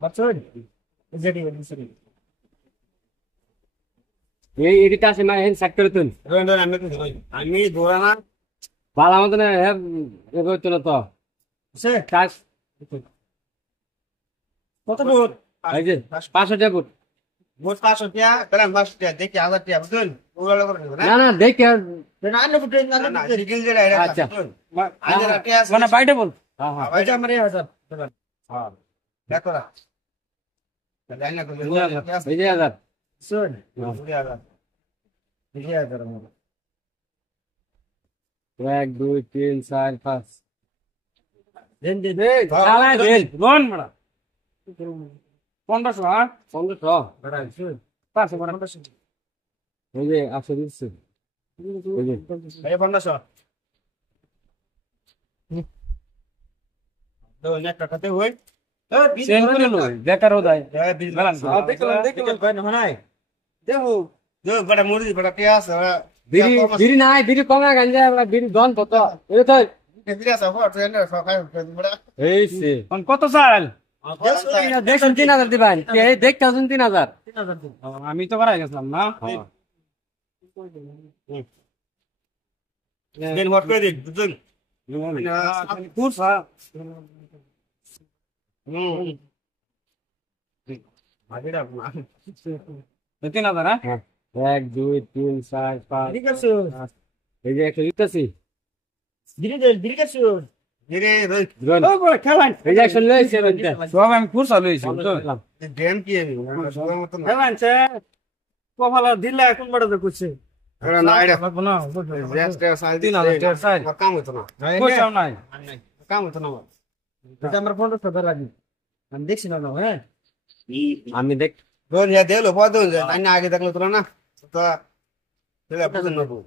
বাচ্চন যেটি বলছিস এই এডিটা আছে না এন সেক্টর তুন আমি দৌড়ানা বালা মত না হে এগোতো না তো সে কাজ কত দূর এই যে 500 টাকা ফুট ভোট 500 টাকা পেলাম 500 টাকা দেখি 1000 টাকা বুঝুন ওগুলো করে নেব না না দেখে না না ফুটে না সিগিল যেটা এটা আচ্ছা আজ রাতে আছে মানে বাইরে বল হ্যাঁ হ্যাঁ বাইরে আমারে 1000 হ্যাঁ দেখো না জানি না এই যে 1000 শুন 2000 2000 আমার 1 2 3 4 5 দেন দে চালা দেন লোন বড়া 1500 হ্যাঁ 1500 বড় শুন 500 বড়া এই যে 800 দিচ্ছে এই যে এই 1500 তো নেট টাকাতে হই সেন্ড করে লই বেকার হোদায় বেলান দেখলাম ভাই না নাই দেখো जो बड़ा मुर्गी बड़ा प्यास বিড়ি বিড়ি নাই বিড়ি কমে গাঞ্জা বড়া বিড়ি দন কত এই তো प्यास हो ट्रेन सखाय बड़ा এই সে কোন কত চাল দেখুন 3000 দিবেন এই দেখতাছেন 3000 আমি তো বাড়াই গেছিলাম না दिन व्हाट कर दे दुन কুরসা आगेड़ा 3000 হ্যাঁ 1 2 3 4 5 धीरे कर सु এই যে 100 দিতেছি धीरे कर सु धीरे ড্রোন ओ बड़ा खेलान এই যে 100 লইছে সব আমি কুরসা লইছি তো डैम की है खेलान से कोफाला दिल्ला कोन बड़ा तो कुछ अरे नाइडा बना जस्ट साल 3000 साल काम होता ना कुछ নাই काम होता ना এটা আমার 1500 টাকা লাগবে আমি দেখছি না হ্যাঁ আমি দেখ रोज या दे लो बहुत अन्य आगे तक लो तो ना तो चलो अपन न को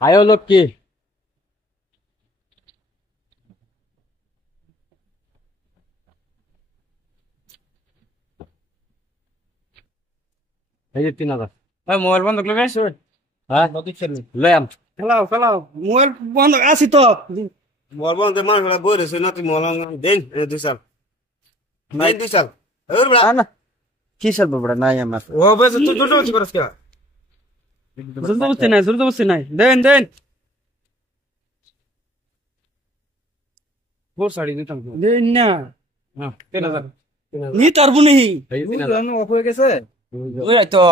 আয়ো লোক কি এই যে 3000 এই মোবাইল বন্ধ করে গেছ হ্যাঁ নদী খেলনি লয়াম খেলাও খেলাও মোবাইল বন্ধ আসি তো মোবাইল বন্ধ মানুষ গুলা বইরে সে নতি মলং দেন দুই সাল নাই দুই সাল ওর বড়া না কি সাল বড় নাই আমার ও বেশ তুই জোর জোর করছ কে জোরদবস্তি নাই দেন দেন বহুত সাড়ি দিতাম দেন না হ্যাঁ 3000 নি তরবু নেই এই 3000 আমি অফ হয়ে গেছে ওই তো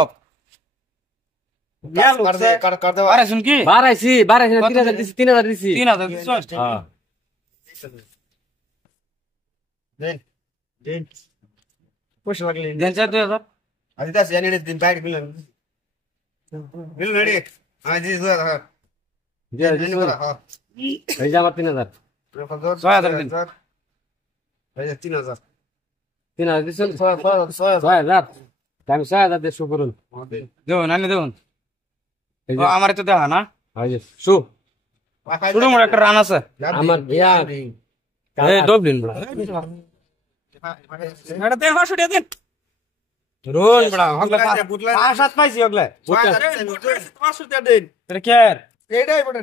कर दे আরে শুন কি বাড়াইছি না 3000 দিছি 3000 দিছি 3000 দিছি হ্যাঁ देन देन पुश लगले দেন 2000 आज 10 यानी दिन बैठ बिल रेडी हां जी 2000 যে हां এই যে আমার 3000 6000 दिन এই 3000 3000 দিছেন 6000 আমি 6000 দিয়ে শুরু করুন দেউন আনি দেউন ও আমার তো দেখা না এই যে শু শুরু মোর একটা রান আছে আমার ইয়া এই ডবলিন বড় এটা দেন 500 টাকা দেন রোল বড় হগলা 5 7 পাইছি হগলা 500 টাকা দেন এটা কে এটাই বড়